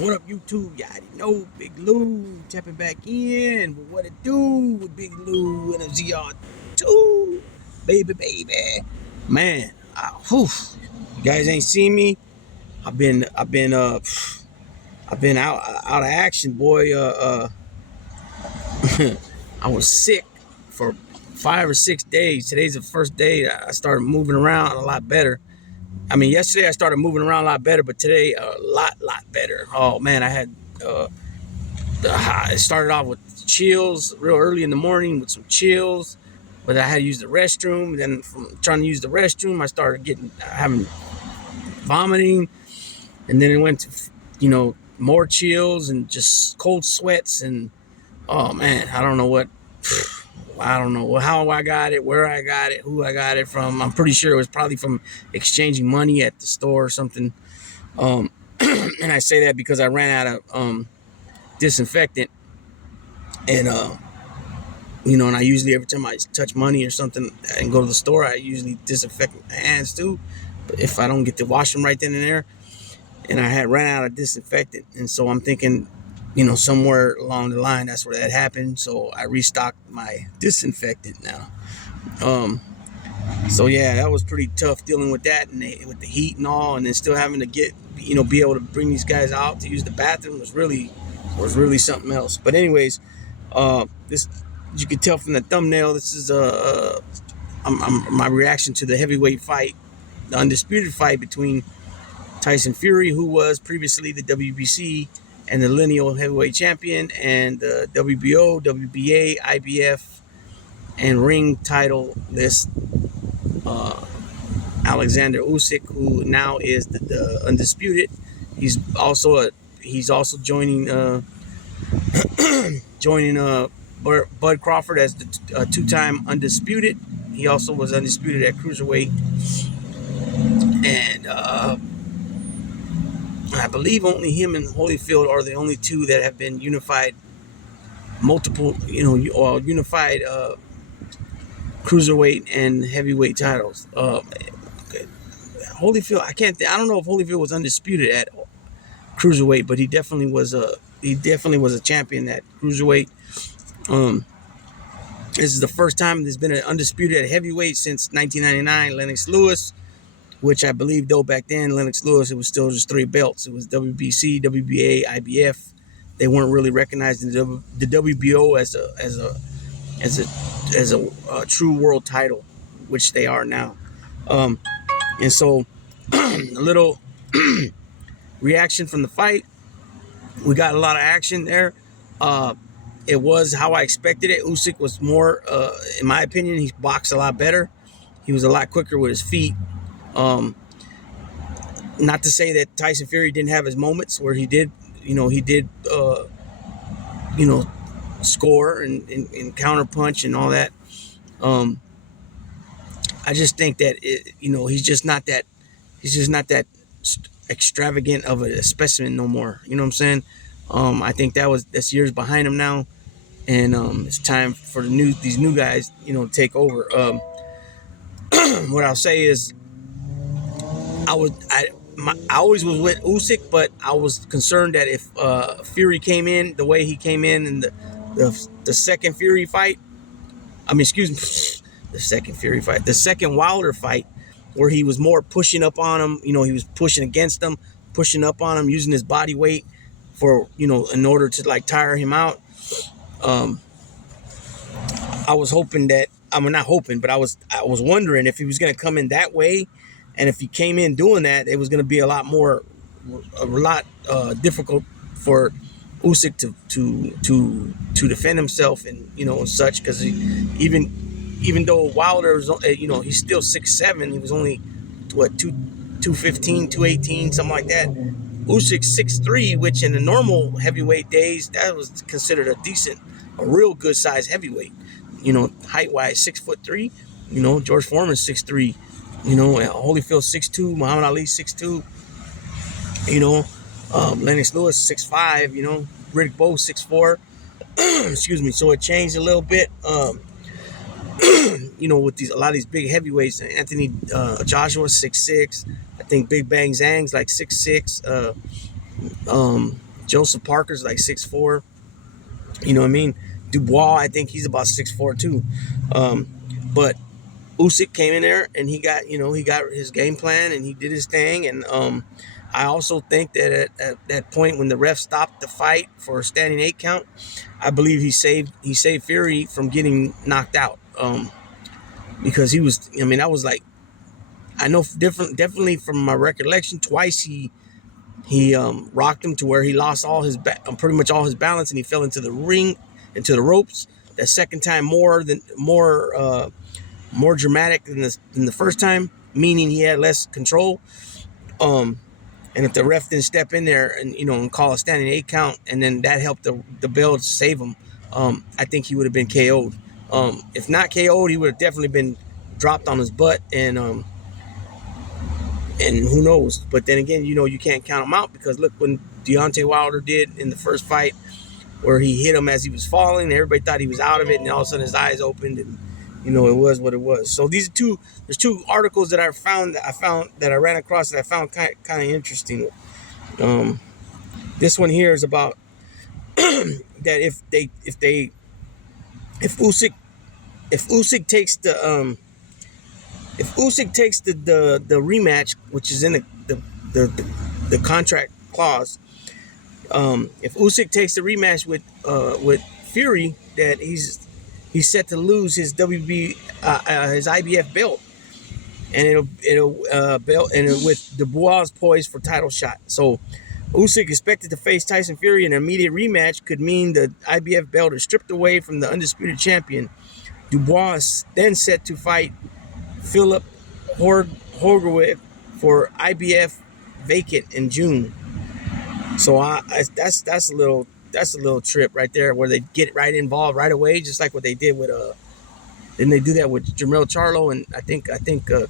What up, YouTube? Y'all know Big Lou tapping back in. But what it do with Big Lou and a ZR2? Baby. Man, you guys ain't seen me. I've been out of action, boy. I was sick for 5 or 6 days. Today's the first day I started moving around a lot better. I mean, yesterday I started moving around a lot better, but today a lot better. Oh man, I had it started off with chills real early in the morning with some chills, but I had to use the restroom. Then from trying to use the restroom, I started having vomiting, and then it went to more chills and just cold sweats. And oh man, I don't know how I got it, where I got it, who I got it from. I'm pretty sure it was probably from exchanging money at the store or something. And I say that because I ran out of disinfectant, and and I usually, every time I touch money or something and go to the store, I usually disinfect my hands too. But if I don't get to wash them right then and there, and I had ran out of disinfectant, and so I'm thinking, somewhere along the line, that's where that happened. So I restocked my disinfectant now. So yeah, that was pretty tough dealing with that, and with the heat and all, and then still having to be able to bring these guys out to use the bathroom was really something else. But anyways, this, you can tell from the thumbnail, this is my reaction to the heavyweight fight, the undisputed fight between Tyson Fury, who was previously the WBC and the lineal heavyweight champion, and the WBO, WBA, IBF, and ring title list, Olesandr Usyk, who now is the undisputed. He's also joining Bud Crawford as the two-time undisputed. He also was undisputed at cruiserweight, and I believe only him and Holyfield are the only two that have been unified unified cruiserweight and heavyweight titles. Okay. Holyfield, I don't know if Holyfield was undisputed at cruiserweight, but he definitely was a champion at cruiserweight. This is the first time there's been an undisputed at heavyweight since 1999, Lennox Lewis, which I believe, though, back then, Lennox Lewis, it was still just 3 belts. It was WBC, WBA, IBF. They weren't really recognized in the WBO as a true world title, which they are now. And so a little reaction from the fight. We got a lot of action there. It was how I expected it. Usyk was more, in my opinion, he boxed a lot better. He was a lot quicker with his feet. Not to say that Tyson Fury didn't have his moments where he did score and counter punch and all that. I just think that he's just not that extravagant of a specimen no more. You know what I'm saying? I think that's years behind him now, and it's time for these new guys to take over. What I'll say is, I always was with Usyk, but I was concerned that if Fury came in the way he came in the second Fury fight, the second Wilder fight, where he was more pushing up on him. He was pushing against him, pushing up on him, using his body weight for in order to tire him out. I was hoping that, not hoping, but I was wondering if he was going to come in that way, and if he came in doing that, it was going to be a lot difficult for Usyk to defend himself and such, because even though Wilder was he's still 6'7", he was only 215, 218, something like that. Usyk 6'3", which in the normal heavyweight days, that was considered a real good size heavyweight. Height wise, 6'3". George Foreman 6'3". Holyfield 6'2", Muhammad Ali 6'2". Lennox Lewis 6'5". Riddick Bowe 6'4". Excuse me. So it changed a little bit. With a lot of these big heavyweights. Anthony Joshua 6'6". I think Big Bang Zhang's like 6'6". Joseph Parker's like 6'4". You know what I mean? Dubois, I think he's about 6'4" too. But Usyk came in there and he got his game plan and he did his thing. And I also think that at that point when the ref stopped the fight for a standing 8 count, I believe he saved Fury from getting knocked out. Because he was, I mean, I was like, I know definitely from my recollection, twice he rocked him to where he lost pretty much all his balance and he fell into the ring, into the ropes. That second time more dramatic than the first time, meaning he had less control. And if the ref didn't step in there and call a standing 8 count, and then that helped the bell to save him, I think he would have been KO'd. If not KO'd, he would have definitely been dropped on his butt, and who knows. But then again, you can't count him out, because look when Deontay Wilder did in the first fight, where he hit him as he was falling, and everybody thought he was out of it, and all of a sudden his eyes opened, and it was what it was. So there's two articles that I ran across that I found kind of interesting. This one here is about that if Usyk takes the rematch, which is in the contract clause, if Usyk takes the rematch with Fury, that he's set to lose his his IBF belt, and it'll with Dubois poised for title shot. So Usyk expected to face Tyson Fury in an immediate rematch could mean the IBF belt is stripped away from the undisputed champion. Dubois then set to fight Philip Horgovic for IBF vacant in June. So that's a little trip right there, where they get right involved right away, just like what they did with didn't they do that with Jermell Charlo and I think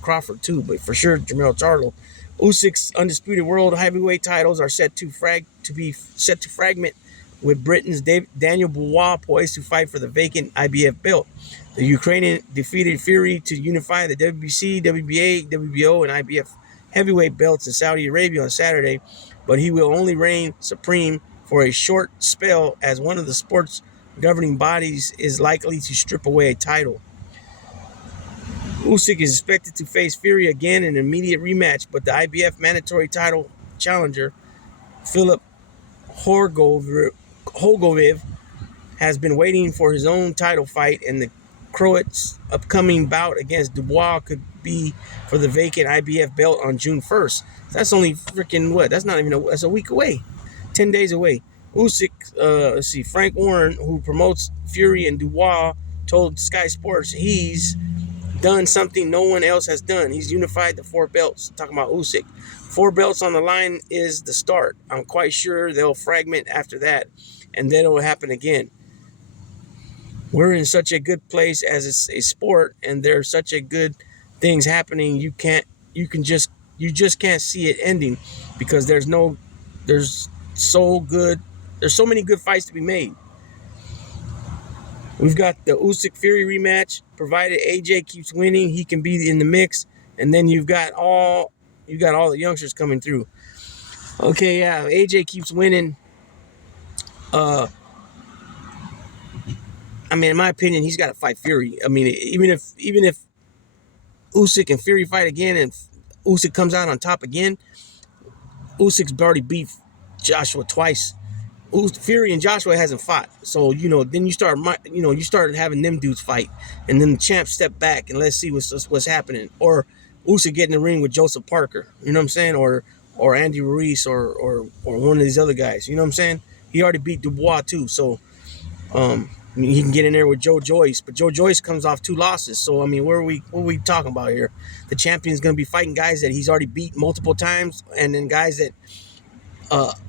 Crawford too, but for sure Jermell Charlo. Usyk's undisputed world heavyweight titles are set to fragment, with Britain's Daniel Dubois poised to fight for the vacant IBF belt. The Ukrainian defeated Fury to unify the WBC, WBA, WBO, and IBF heavyweight belts in Saudi Arabia on Saturday, but he will only reign supreme for a short spell, as one of the sport's governing bodies is likely to strip away a title. Usyk is expected to face Fury again in an immediate rematch, but the IBF mandatory title challenger, Philip Horgovic, has been waiting for his own title fight, and the Croat's upcoming bout against Dubois could be for the vacant IBF belt on June 1st. That's only freaking what? That's not even that's a week away. 10 days away. Usyk, Frank Warren, who promotes Fury and Dubois, told Sky Sports he's done something no one else has done. He's unified the 4 belts. Talking about Usyk. 4 belts on the line is the start. I'm quite sure they'll fragment after that, and then it will happen again. We're in such a good place as a sport, and there's such a good things happening. You just can't see it ending, because there's so many good fights to be made. We've got the Usyk Fury rematch. Provided AJ keeps winning, he can be in the mix, and then you've got all the youngsters coming through. Okay, yeah, AJ keeps winning. I mean, in my opinion, he's got to fight Fury. I mean, even if Usyk and Fury fight again, and Usyk comes out on top again, Usyk's already beat Joshua twice. Fury and Joshua hasn't fought, so then you start having them dudes fight, and then the champ step back and let's see what's happening. Or Usyk get in the ring with Joseph Parker, you know what I'm saying, or Andy Ruiz, or one of these other guys, you know what I'm saying. He already beat Dubois too, so he can get in there with Joe Joyce, but Joe Joyce comes off 2 losses. So I mean, what are we talking about here? The champion's going to be fighting guys that he's already beat multiple times, and then guys that have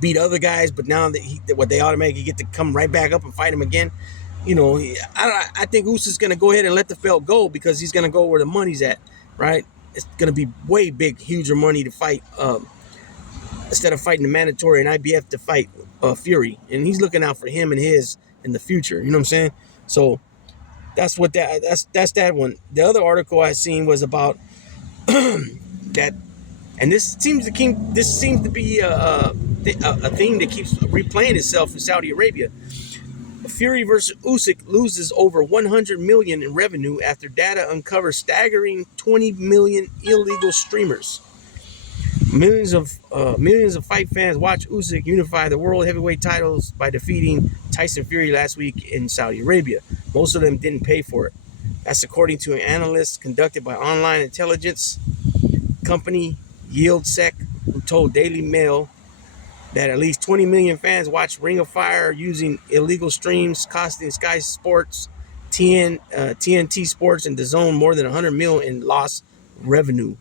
beat other guys, but now that they automatically get to come right back up and fight him again. I think Usyk's going to go ahead and let the belt go, because he's going to go where the money's at, right? It's going to be way huger money to fight, instead of fighting the mandatory and IBF to fight Fury, and he's looking out for him and his in the future. You know what I'm saying? So that's that one. The other article I seen was about that And this seems to be a theme that keeps replaying itself in Saudi Arabia. Fury versus Usyk loses over 100 million in revenue after data uncovers staggering 20 million illegal streamers. Millions of fight fans watch Usyk unify the world heavyweight titles by defeating Tyson Fury last week in Saudi Arabia. Most of them didn't pay for it. That's according to an analyst conducted by online intelligence company YieldSec, who told Daily Mail that at least 20 million fans watched Ring of Fire using illegal streams, costing Sky Sports, TNT Sports, and DAZN more than 100 million in lost revenue.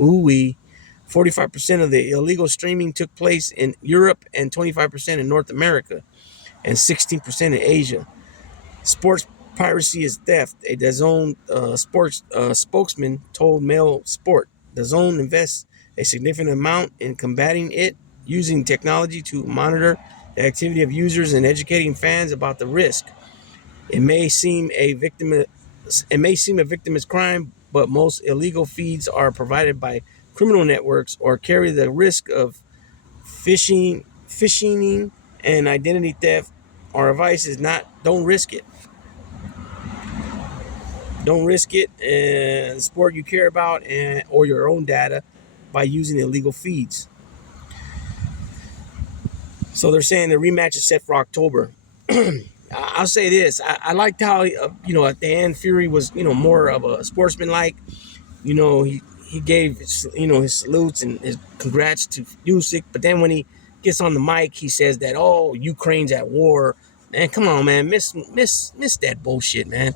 Ooh-wee. 45% of the illegal streaming took place in Europe and 25% in North America and 16% in Asia. Sports piracy is theft, a DAZN sports spokesman told Mail Sport. DAZN invests a significant amount in combating it, using technology to monitor the activity of users and educating fans about the risk. It may seem a victimless crime, but most illegal feeds are provided by criminal networks or carry the risk of phishing, and identity theft. Our advice is don't risk it. Don't risk it and the sport you care about or your own data by using illegal feeds. So they're saying the rematch is set for October. I'll say this. I liked how, at the end, Fury was, more of a sportsman-like. He gave, his salutes and his congrats to Usyk. But then when he gets on the mic, he says that, Ukraine's at war. Man, come on, man. Miss that bullshit, man.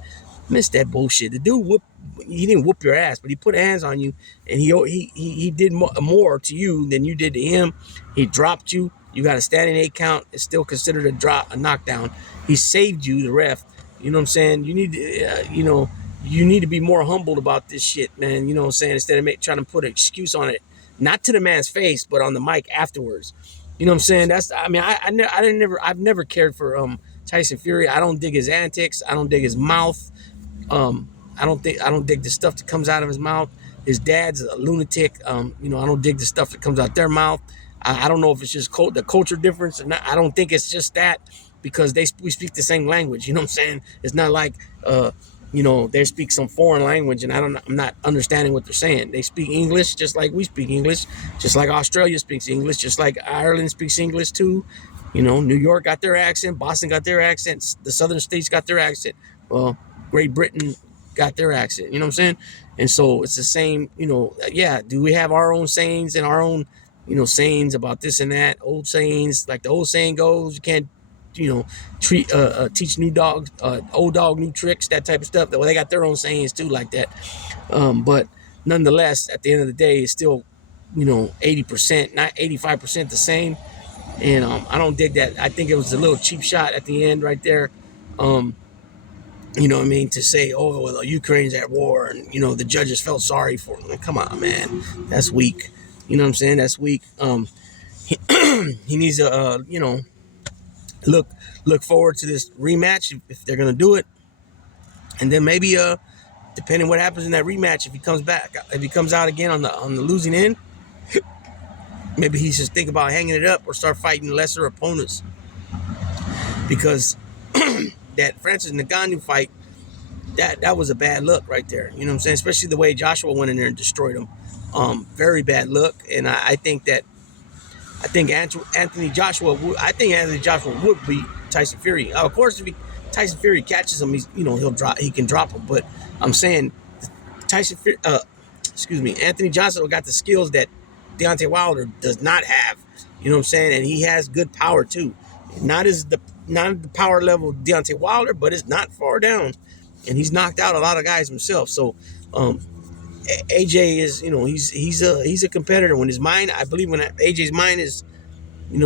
Miss that bullshit. The dude he didn't whoop your ass, but he put hands on you, and he did more to you than you did to him. He dropped you. You got a standing 8 count. It's still considered a knockdown. He saved you, the ref. You know what I'm saying? You need to, you need to be more humbled about this shit, man. You know what I'm saying? Instead of trying to put an excuse on it, not to the man's face, but on the mic afterwards. You know what I'm saying? I've never cared for Tyson Fury. I don't dig his antics. I don't dig his mouth. I don't dig the stuff that comes out of his mouth. His dad's a lunatic. I don't dig the stuff that comes out their mouth. I don't know if it's just the culture difference or not. I don't think it's just that, because we speak the same language. You know what I'm saying? It's not like they speak some foreign language and I'm not understanding what they're saying. They speak English just like we speak English, just like Australia speaks English, just like Ireland speaks English too. New York got their accent, Boston got their accent, the southern states got their accent. Well, Great Britain got their accent. You know what I'm saying? And so it's the same. Do we have our own sayings and our own sayings about this and that? Old sayings, like the old saying goes, you can't teach old dog new tricks, that type of stuff. Well, they got their own sayings too, like that. But nonetheless, at the end of the day, it's still 80%, not 85% the same. And I don't dig that. I think it was a little cheap shot at the end right there. To say, well, Ukraine's at war and, the judges felt sorry for him. Like, come on, man. That's weak. You know what I'm saying? That's weak. He needs to, look forward to this rematch if they're going to do it. And then maybe, depending what happens in that rematch, if he comes out again on the losing end, maybe he should think about hanging it up or start fighting lesser opponents. Because that Francis Ngannou fight, that was a bad look right there. You know what I'm saying? Especially the way Joshua went in there and destroyed him. Very bad look. And I think Anthony Joshua would beat Tyson Fury. Of course, if Tyson Fury catches him, he can drop him. But I'm saying Anthony Joshua got the skills that Deontay Wilder does not have. You know what I'm saying? And he has good power too. Not the power level of Deontay Wilder, but it's not far down. And he's knocked out a lot of guys himself. So AJ is, he's a competitor. When his mind, I believe when AJ's mind is,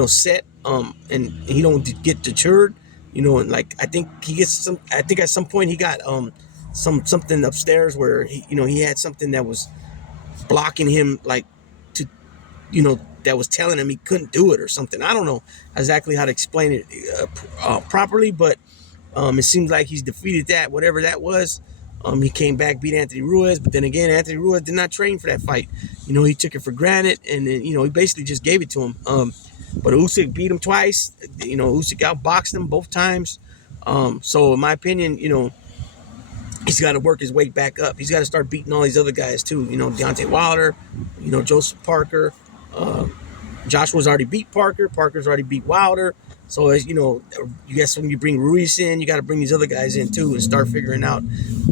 set, and he don't get deterred, and like I think at some point he got something upstairs where he had something that was blocking him, like to, that was telling him he couldn't do it or something. I don't know exactly how to explain it properly, but it seems like he's defeated that, whatever that was. He came back, beat Anthony Ruiz, but then again, Anthony Ruiz did not train for that fight. You know, he took it for granted, and then, you know, he basically just gave it to him. But Usyk beat him twice. You know, Usyk outboxed him both times. So in my opinion, you know, he's got to work his weight back up. He's got to start beating all these other guys too. You know, Deontay Wilder, you know, Joseph Parker. Joshua's already beat Parker. Parker's already beat Wilder. So, as you know, you guess when you bring Ruiz in, you got to bring these other guys in too and start figuring out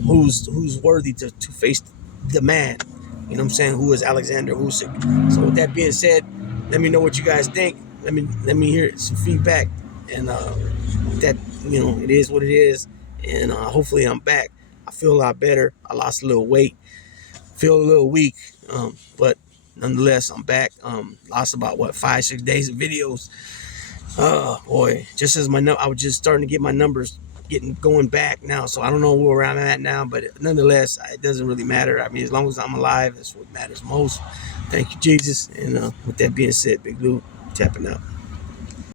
who's worthy to face the man. You know what I'm saying? Who is Olesandr Usyk? So with that being said, let me know what you guys think. Let me hear some feedback. And that, you know, it is what it is. And hopefully I'm back. I feel a lot better. I lost a little weight. Feel a little weak, but nonetheless, I'm back. Lost about 5-6 days of videos. Oh boy, just as I was just starting to get my numbers going back now, so I don't know where I'm at now, but nonetheless, it doesn't really matter. I mean, as long as I'm alive, that's what matters most. Thank you, Jesus. And with that being said, Big Lou tapping out.